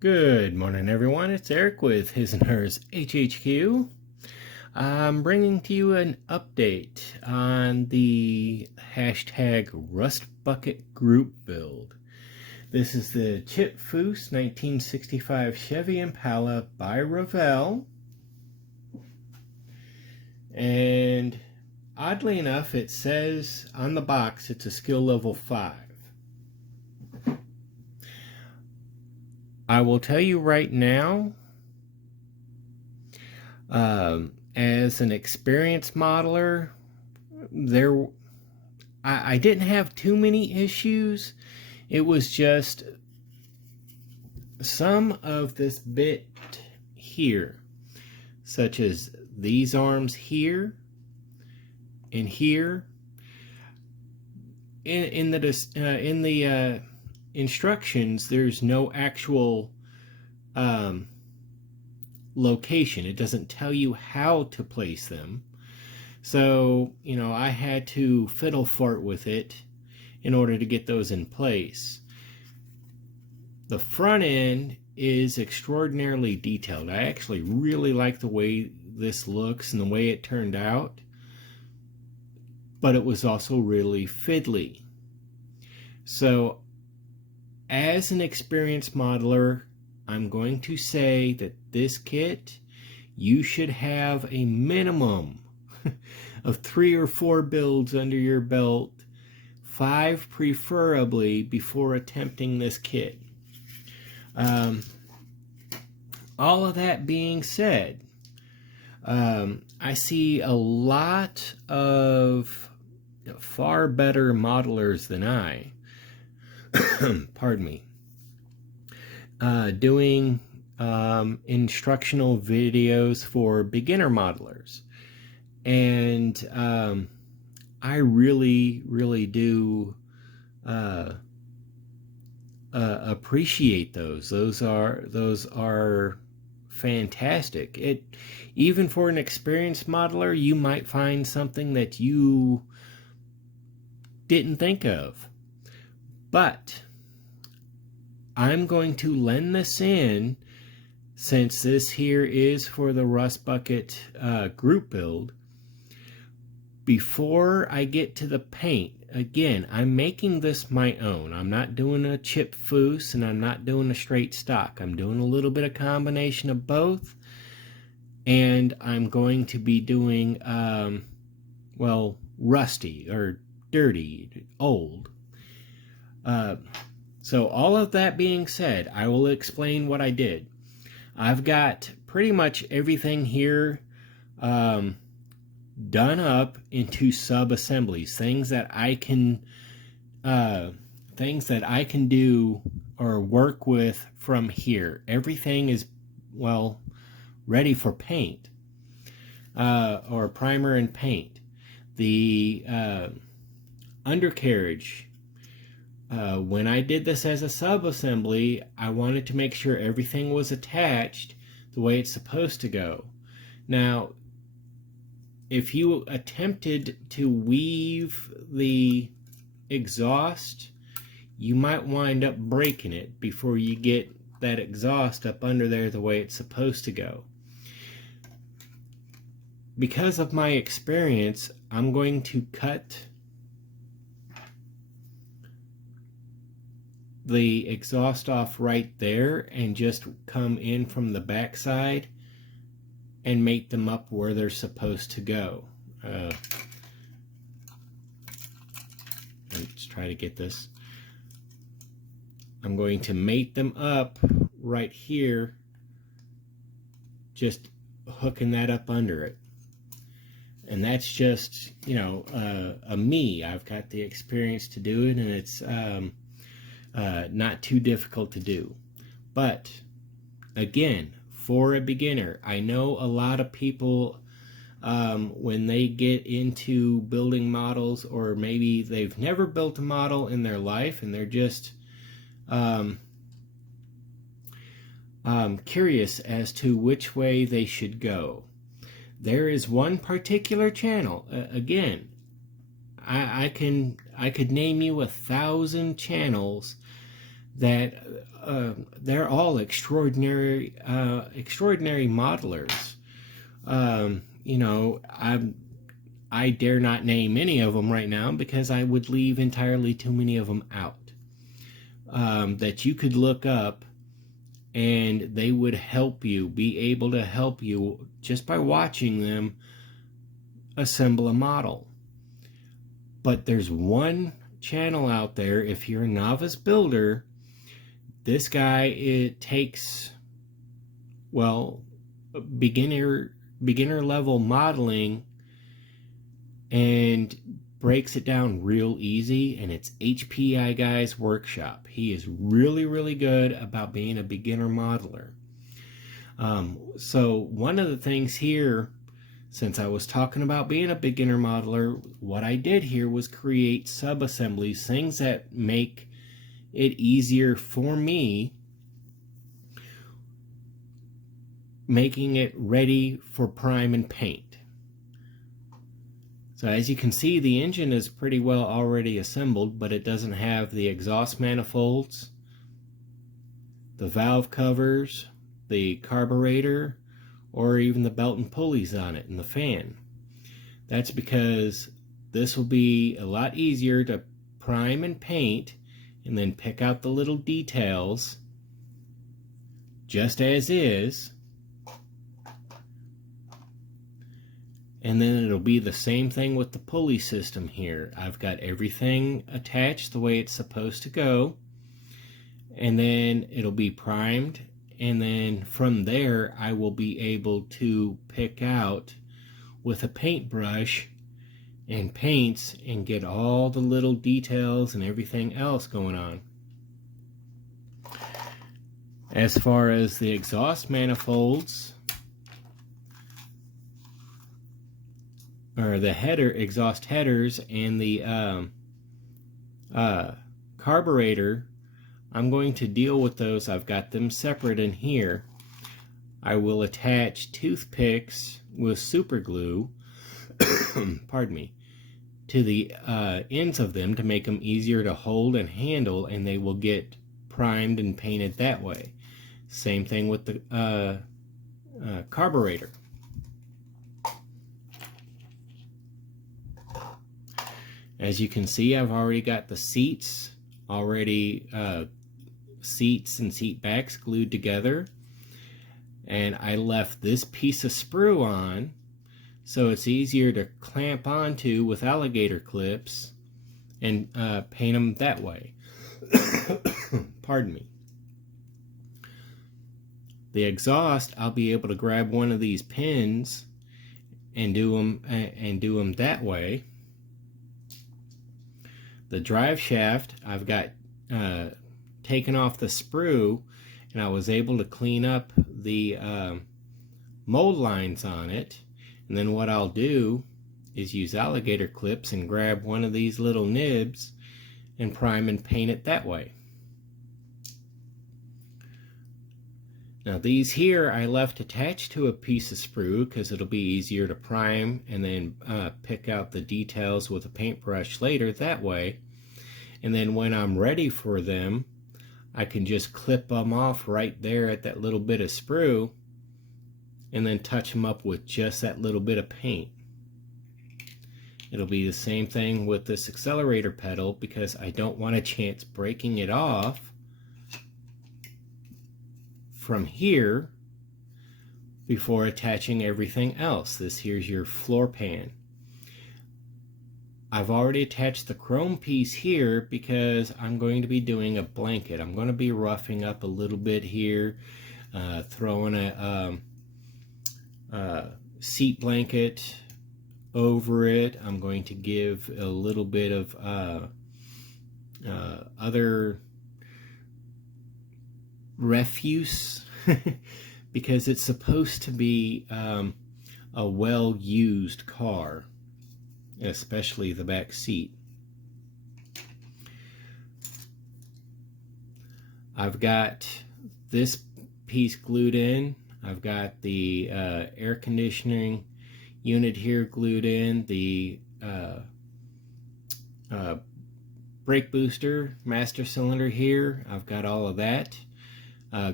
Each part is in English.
Good morning, everyone. It's Eric with His&Hers HHQ. I'm bringing to you an update on the hashtag Rust Bucket group build. This is the Chip Foose 1965 Chevy Impala by Revell. And oddly enough, it says on the box it's a skill level 5. I will tell you right now, as an experienced modeler, I didn't have too many issues. It was just some of this bit here, such as these arms here and here. In the instructions, there's no actual location. It doesn't tell you how to place them. So, I had to fiddle fart with it in order to get those in place. The front end is extraordinarily detailed. I actually really like the way this looks and the way it turned out, but it was also really fiddly. So, as an experienced modeler, I'm going to say that this kit, you should have a minimum of 3 or 4 builds under your belt, 5 preferably, before attempting this kit. All of that being said, I see a lot of far better modelers than I, pardon me, doing instructional videos for beginner modelers. And I really do appreciate those. Those are fantastic. Even for an experienced modeler, you might find something that you didn't think of. But I'm going to lend this in, since this here is for the Rust Bucket group build. Before I get to the paint, again, I'm making this my own. I'm not doing a chip foose and I'm not doing a straight stock. I'm doing a little bit of combination of both. And I'm going to be doing, rusty or dirty, old. So all of that being said, I will explain what I did. I've got pretty much everything here done up into sub-assemblies, things that I can do or work with from here. Everything is, ready for paint, or primer and paint. The undercarriage, when I did this as a sub-assembly, I wanted to make sure everything was attached the way it's supposed to go. Now, if you attempted to weave the exhaust, you might wind up breaking it before you get that exhaust up under there the way it's supposed to go. Because of my experience, I'm going to cut the exhaust off right there and just come in from the back side and mate them up where they're supposed to go. Let's try to get this. I'm going to mate them up right here, just hooking that up under it. And that's just, a me. I've got the experience to do it, and it's not too difficult to do. But again, for a beginner, I know a lot of people, when they get into building models, or maybe they've never built a model in their life and they're just curious as to which way they should go. There is one particular channel, again, I could name you 1,000 channels that they're all extraordinary modelers. You know, I dare not name any of them right now because I would leave entirely too many of them out. That you could look up and they would help you, be able to help you just by watching them assemble a model. But there's one channel out there, if you're a novice builder, this guy, it takes, well, beginner level modeling and breaks it down real easy, and it's HPI Guy's Workshop. He is really, really good about being a beginner modeler. So one of the things here, since I was talking about being a beginner modeler, what I did here was create sub-assemblies, things that make it easier for me, making it ready for prime and paint. So as you can see, the engine is pretty well already assembled, but it doesn't have the exhaust manifolds, the valve covers, the carburetor, or even the belt and pulleys on it and the fan. That's because this will be a lot easier to prime and paint and then pick out the little details just as is. And then it'll be the same thing with the pulley system here. I've got everything attached the way it's supposed to go. And then it'll be primed. And then from there, I will be able to pick out with a paintbrush and paints and get all the little details and everything else going on. As far as the exhaust manifolds, or the exhaust headers, and the carburetor, I'm going to deal with those. I've got them separate in here. I will attach toothpicks with super glue, pardon me, to the ends of them to make them easier to hold and handle, and they will get primed and painted that way. Same thing with the carburetor. As you can see, I've already got the seats seats and seat backs glued together, and I left this piece of sprue on so it's easier to clamp onto with alligator clips and paint them that way. Pardon me. The exhaust, I'll be able to grab one of these pins and do them that way. The drive shaft, I've got taken off the sprue, and I was able to clean up the mold lines on it. And then what I'll do is use alligator clips and grab one of these little nibs and prime and paint it that way. Now these here I left attached to a piece of sprue because it'll be easier to prime and then pick out the details with a paintbrush later that way. And then when I'm ready for them, I can just clip them off right there at that little bit of sprue and then touch them up with just that little bit of paint. It'll be the same thing with this accelerator pedal because I don't want a chance breaking it off from here before attaching everything else. This here's your floor pan. I've already attached the chrome piece here because I'm going to be doing a blanket. I'm going to be roughing up a little bit here, throwing a seat blanket over it. I'm going to give a little bit of other refuse because it's supposed to be a well-used car, especially the back seat. I've got this piece glued in. I've got the air conditioning unit here glued in, the brake booster master cylinder here. I've got all of that.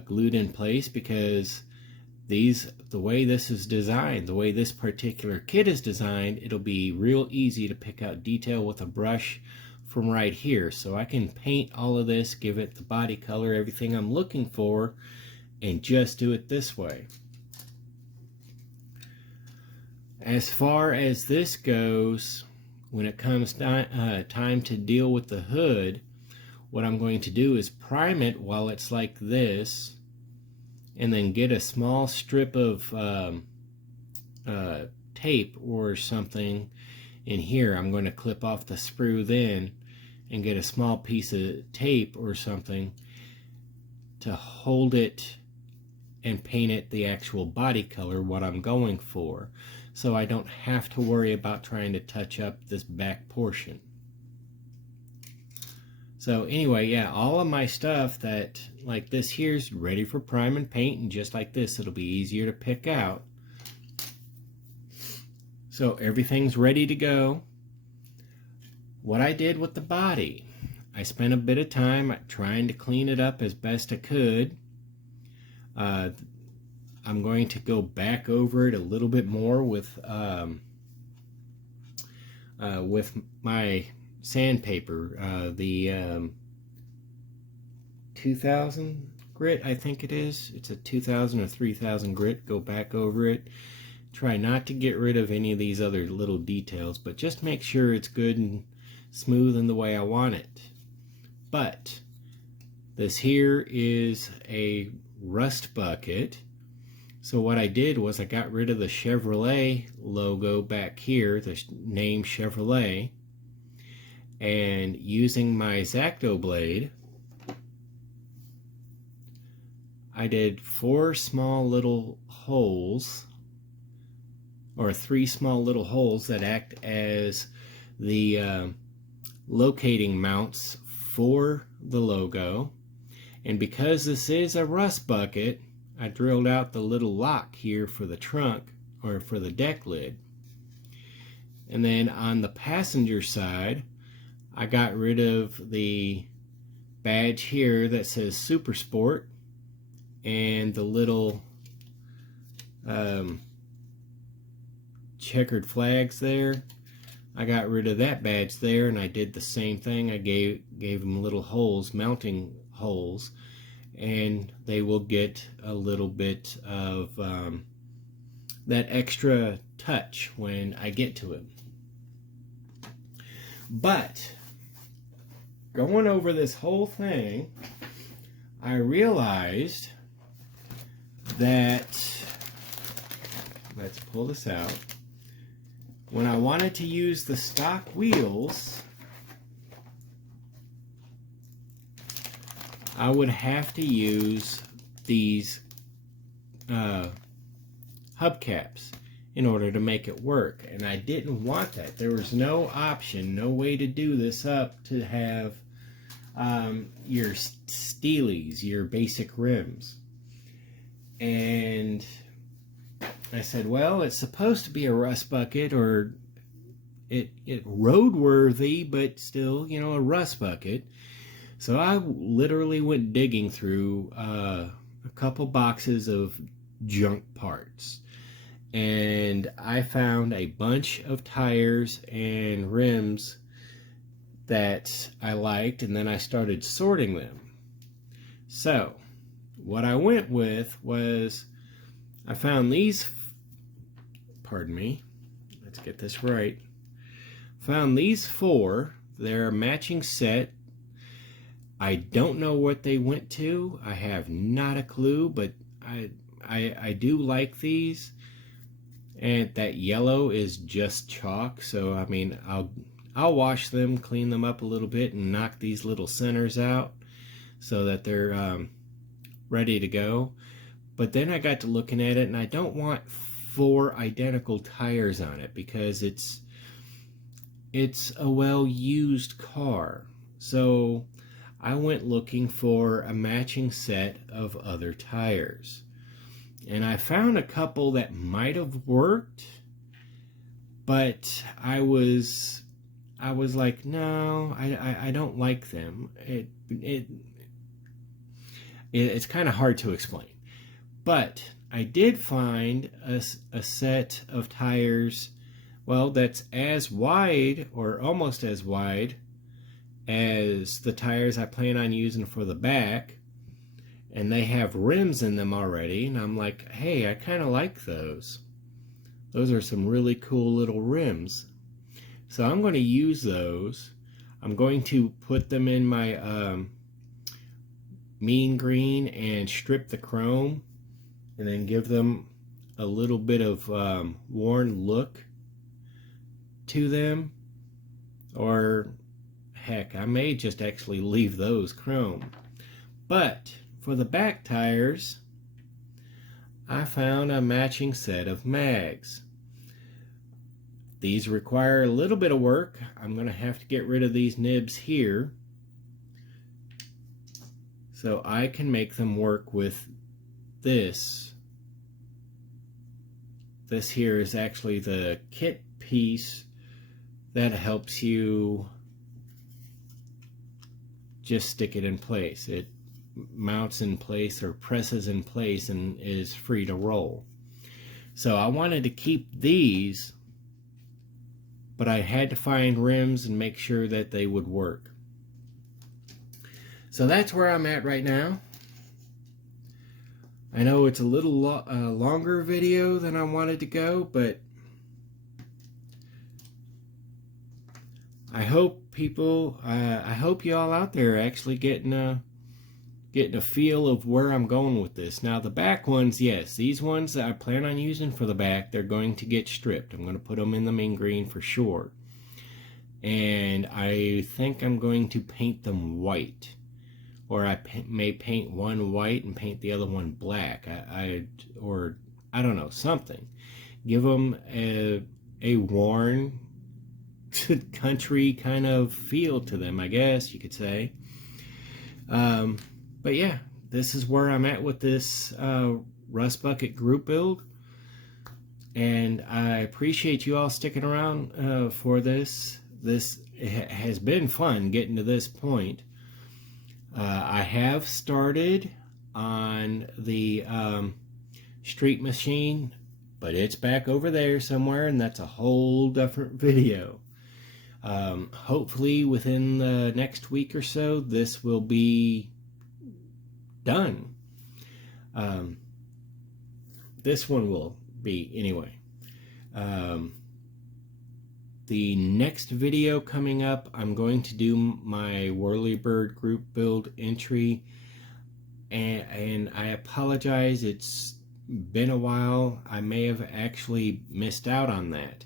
glued in place, because the way this is designed, the way this particular kit is designed, it'll be real easy to pick out detail with a brush from right here. So I can paint all of this, give it the body color, everything I'm looking for, and just do it this way. As far as this goes, when it comes time to deal with the hood, what I'm going to do is prime it while it's like this, and then get a small strip of tape or something in here. I'm going to clip off the sprue then and get a small piece of tape or something to hold it and paint it the actual body color, what I'm going for, so I don't have to worry about trying to touch up this back portion. So anyway, yeah, all of my stuff that, like this here's ready for prime and paint, and just like this, it'll be easier to pick out. So everything's ready to go. What I did with the body, I spent a bit of time trying to clean it up as best I could. I'm going to go back over it a little bit more with my sandpaper, the 2000 grit, I think it is. It's a 2000 or 3000 grit. Go back over it. Try not to get rid of any of these other little details, but just make sure it's good and smooth in the way I want it. But this here is a rust bucket. So what I did was I got rid of the Chevrolet logo back here, the name Chevrolet, and using my X-Acto blade, I did 4 small little holes, or 3 small little holes that act as the locating mounts for the logo. And because this is a rust bucket, I drilled out the little lock here for the trunk, or for the deck lid. And then on the passenger side, I got rid of the badge here that says Super Sport, and the little checkered flags there. I got rid of that badge there, and I did the same thing. I gave them little holes, mounting holes, and they will get a little bit of that extra touch when I get to it. But going over this whole thing, I realized that, let's pull this out, when I wanted to use the stock wheels, I would have to use these hubcaps in order to make it work, and I didn't want that. There was no option, no way to do this up to have your steelies, your basic rims. And I said, well, it's supposed to be a rust bucket, or it roadworthy, but still, you know, a rust bucket. So I literally went digging through a couple boxes of junk parts, and I found a bunch of tires and rims that I liked, and then I started sorting them. So what I went with was, I found these, pardon me, let's get this right, found these 4. They're a matching set. I don't know what they went to. I have not a clue, but I do like these. And that yellow is just chalk, so I mean, I'll wash them, clean them up a little bit, and knock these little centers out so that they're ready to go. But then I got to looking at it, and I don't want 4 identical tires on it, because it's a well-used car. So I went looking for a matching set of other tires, and I found a couple that might have worked, but I was like, no, I don't like them. It's kind of hard to explain. But I did find a set of tires, well, that's as wide or almost as wide as the tires I plan on using for the back. And they have rims in them already. And I'm like, hey, I kind of like those. Those are some really cool little rims. So I'm going to use those. I'm going to put them in my mean green and strip the chrome, and then give them a little bit of worn look to them. Or heck, I may just actually leave those chrome. But for the back tires, I found a matching set of mags. These require a little bit of work. I'm going to have to get rid of these nibs here so I can make them work with this. This here is actually the kit piece that helps you just stick it in place. It mounts in place or presses in place and is free to roll. So I wanted to keep these, but I had to find rims and make sure that they would work. So that's where I'm at right now. I know it's a little longer video than I wanted to go, but I hope people, I hope y'all out there are actually getting a feel of where I'm going with this. Now the back ones, yes, these ones that I plan on using for the back, they're going to get stripped. I'm going to put them in the mean green for sure. And I think I'm going to paint them white. Or I may paint one white and paint the other one black. Or I don't know, something. Give them a worn country kind of feel to them, I guess you could say. But yeah, this is where I'm at with this Rust Bucket group build. And I appreciate you all sticking around for this. This has been fun getting to this point. I have started on the street machine, but it's back over there somewhere, and that's a whole different video. Hopefully within the next week or so, this will be done. This one will be anyway. The next video coming up, I'm going to do my Whirlybird group build entry, and I apologize, it's been a while. I may have actually missed out on that.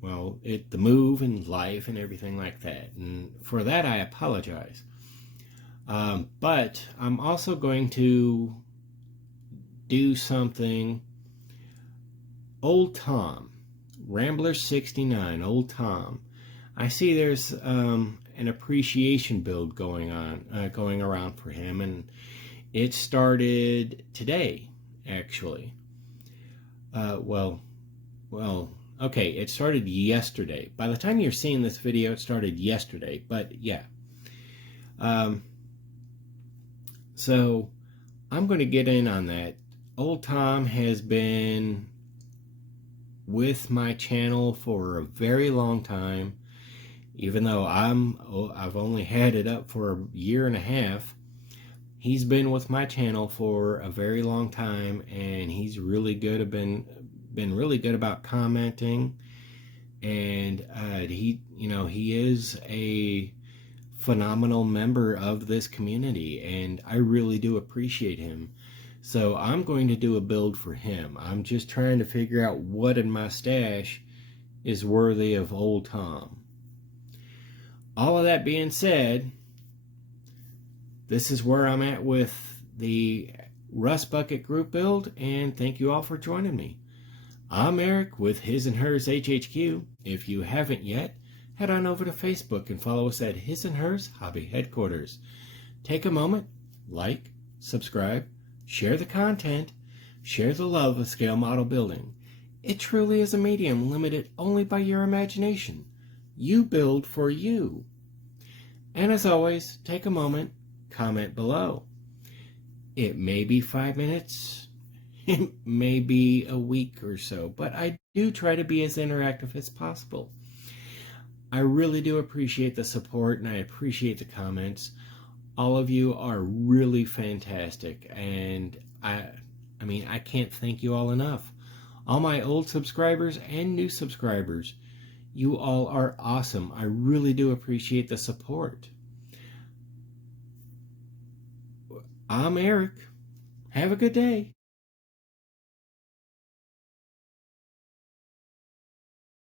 Well, the move and life and everything like that, and for that I apologize. But I'm also going to do something. Old Tom, Rambler 69, Old Tom. I see there's an appreciation build going around for him, and it started today, actually. Okay, it started yesterday. By the time you're seeing this video, it started yesterday, but yeah. So I'm going to get in on that. Old Tom has been with my channel for a very long time. Even though I've only had it up for a year and a half, he's been with my channel for a very long time, and he's really good. Been really good about commenting, and he is a phenomenal member of this community, and I really do appreciate him. So I'm going to do a build for him. I'm just trying to figure out what in my stash is worthy of Old Tom. All of that being said, this is where I'm at with the Rust Bucket group build, and thank you all for joining me. I'm Eric with His&Hers HHQ. If you haven't yet, head on over to Facebook and follow us at His&Hers Hobby Headquarters. Take a moment, like, subscribe, share the content, share the love of scale model building. It truly is a medium limited only by your imagination. You build for you. And as always, take a moment, comment below. It may be 5 minutes, it may be a week or so, but I do try to be as interactive as possible. I really do appreciate the support and I appreciate the comments. All of you are really fantastic, and I can't thank you all enough. All my old subscribers and new subscribers, you all are awesome. I really do appreciate the support. I'm Eric. Have a good day.